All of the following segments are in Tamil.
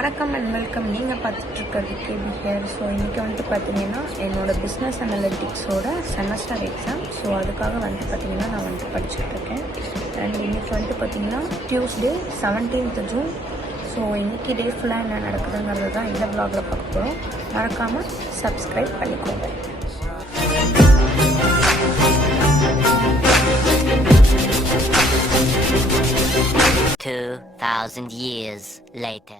வணக்கம் அண்ட் வெல்கம். நீங்கள் பார்த்துட்ருக்கிறது கேபி ஹேர். ஸோ இன்றைக்கி வந்துட்டு பார்த்தீங்கன்னா என்னோடய பிஸ்னஸ் அனலிட்டிக்ஸோட செமஸ்டர் எக்ஸாம். ஸோ அதுக்காக வந்துட்டு பார்த்தீங்கன்னா நான் வந்துட்டு படிச்சுட்ருக்கேன். அண்ட் இன்றைக்கி வந்துட்டு பார்த்தீங்கன்னா டியூஸ்டே 17th ஜூன். ஸோ இன்றைக்கி டே ஃபுல்லாக என்ன நடக்குதுங்கிறது தான் இந்த வ்ளாகில் பார்க்க போகிறோம். மறக்காமல் சப்ஸ்கிரைப் பண்ணிக்கோங்க. 2,000 years later.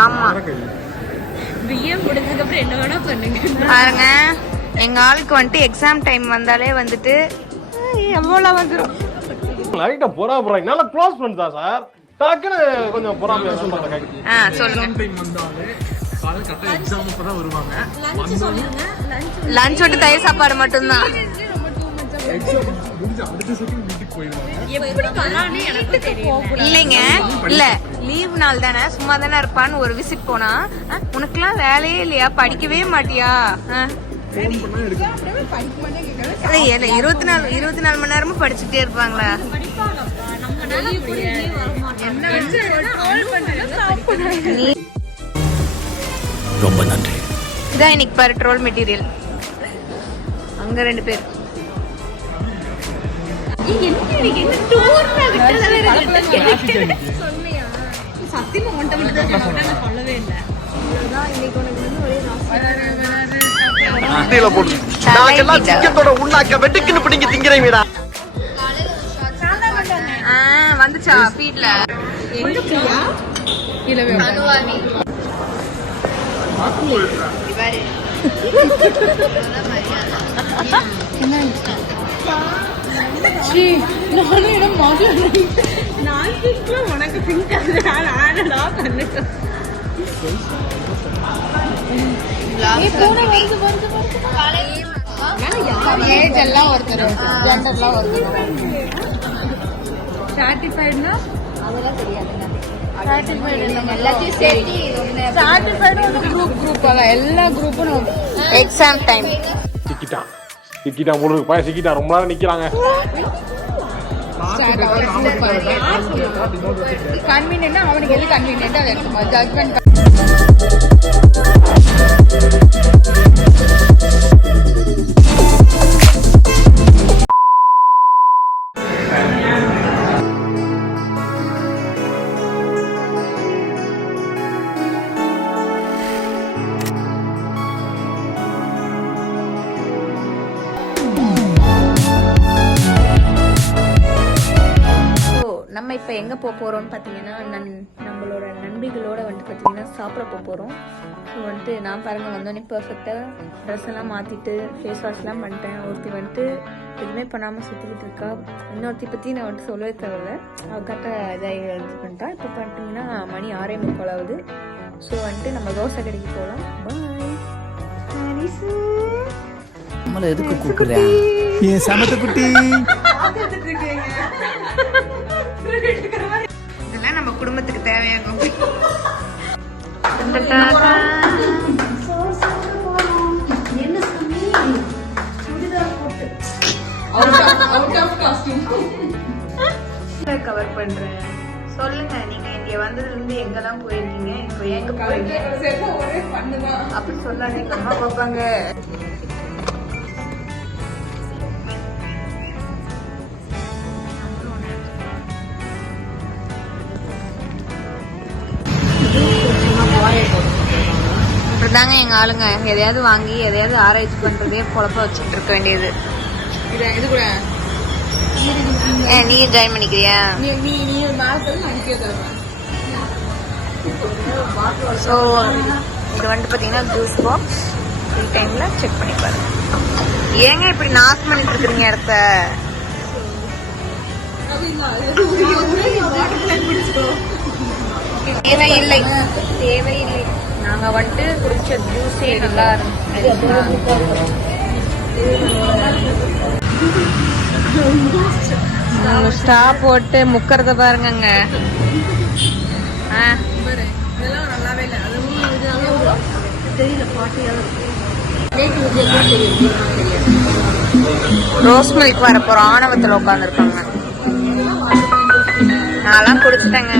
ஆமா பிஏ முடிஞ்சதுக்கு அப்புறம் என்ன வேணா பண்ணுங்க. பாருங்க, எங்க ஆளுக்கு வந்துட்டு எக்ஸாம் டைம் வந்தாலே வந்துட்டு எவ்வளவு வந்துடும். லைட்டா பொறாம நல்லா க்ளோஸ் பண்ணிட்டா சார். டக்குனு கொஞ்சம் பொறாம சொல்லுங்க. லஞ்ச் விட்டு தயிர் சாப்பாடு மட்டும்தான். இல்லைங்க, இல்ல லீவ் நாள் தானே, சும்மா தானே இருப்பான்னு ஒரு விசிட் போனா, உனக்குலாம் வேலையே இல்லையா, படிக்கவே மாட்டியா? 24 மணி நேரமும் படிச்சுட்டே இருப்பாங்களா? ரொம்ப நன்றி. இதான் இன்னைக்கு பாரு ட்ரோல் மெட்டீரியல். அங்க 2 பேர். வந்துச்சா வீட்ல எக்ஸாம் டைம் சிக்கிட்டா போடுறது பையன் சிக்கிட்டா ரொம்ப நேரம் நிக்கிறாங்க. கன்வீனியன்ட்டா அவனுக்கு எது கன்வீனியன்ட்டா இருக்குமா ஜட்மெண்ட். நம்ம இப்போ எங்கே போக போகிறோம்னு பார்த்தீங்கன்னா நம்மளோட நண்பிகளோட வந்துட்டு பார்த்தீங்கன்னா சாப்பிட போகிறோம். ஸோ வந்துட்டு நான் பாருங்கள் வந்தோடனே பர்ஃபெக்டாக ட்ரெஸ் எல்லாம் மாற்றிட்டு ஃபேஸ் வாஷ்லாம் பண்ணிட்டேன். ஒருத்தி வந்துட்டு எதுவுமே பண்ணாமல் சுற்றிக்கிட்டு இருக்கா. இன்னொருத்தி பற்றி நான் வந்துட்டு சொல்லவே தேவையில்ல, அவள் கரெக்டாக இதாக இது பண்ணிட்டா. இப்போ பண்ணிட்டீங்கன்னா மணி 6:45 ஆகுது. ஸோ வந்துட்டு நம்ம தோசை கடைக்கு போகலாம். நம்மள எதுக்கு கூப்பிடுறேன்? ஏன் சமத்த குட்டி? இதெல்லாம் நம்ம குடும்பத்துக்கு தேவையாகும். கவர் பண்றேன். சொல்லுங்க, நீங்க இங்க வந்ததுல இருந்து எங்கெல்லாம் போயிருக்கீங்க, இப்போ எங்க போறீங்க அப்படி சொல்லாதீங்க, அம்மா பாப்பாங்க. இப்படிதாங்க எங்க ஆளுங்க எதையாவது வாங்கி எதையாவது ஆராய்ச்சி பண்றதே பொழப்ப வச்சுட்டு இருக்க வேண்டியது. இது கூட நீ ஜாயின் பண்ணிக்கிறியா? ஸோ இது வந்துட்டு பார்த்தீங்கன்னா ஜூஸ் பாக்ஸ். ஃப்ரீ டைம்ல செக் பண்ணி பாருங்க. ஏங்க இப்படி நாசம் பண்ணிட்டு இருக்கிறீங்க இடத்த? தேவையில்லை தேவையில்லை. நாங்க வந்துட்டு குடிச்ச ஜூஸே நல்லா இருந்துச்சு. ஸ்டா போட்டு முக்கறத பாருங்க. இதெல்லாம் நல்லாவே இல்லை. அது தெரியல, பாட்டியாக ரோஸ் மில்க் வர போறோம். ஆணவத்தில் உட்காந்துருக்காங்க. நான்லாம் குடிச்சிட்டேங்க.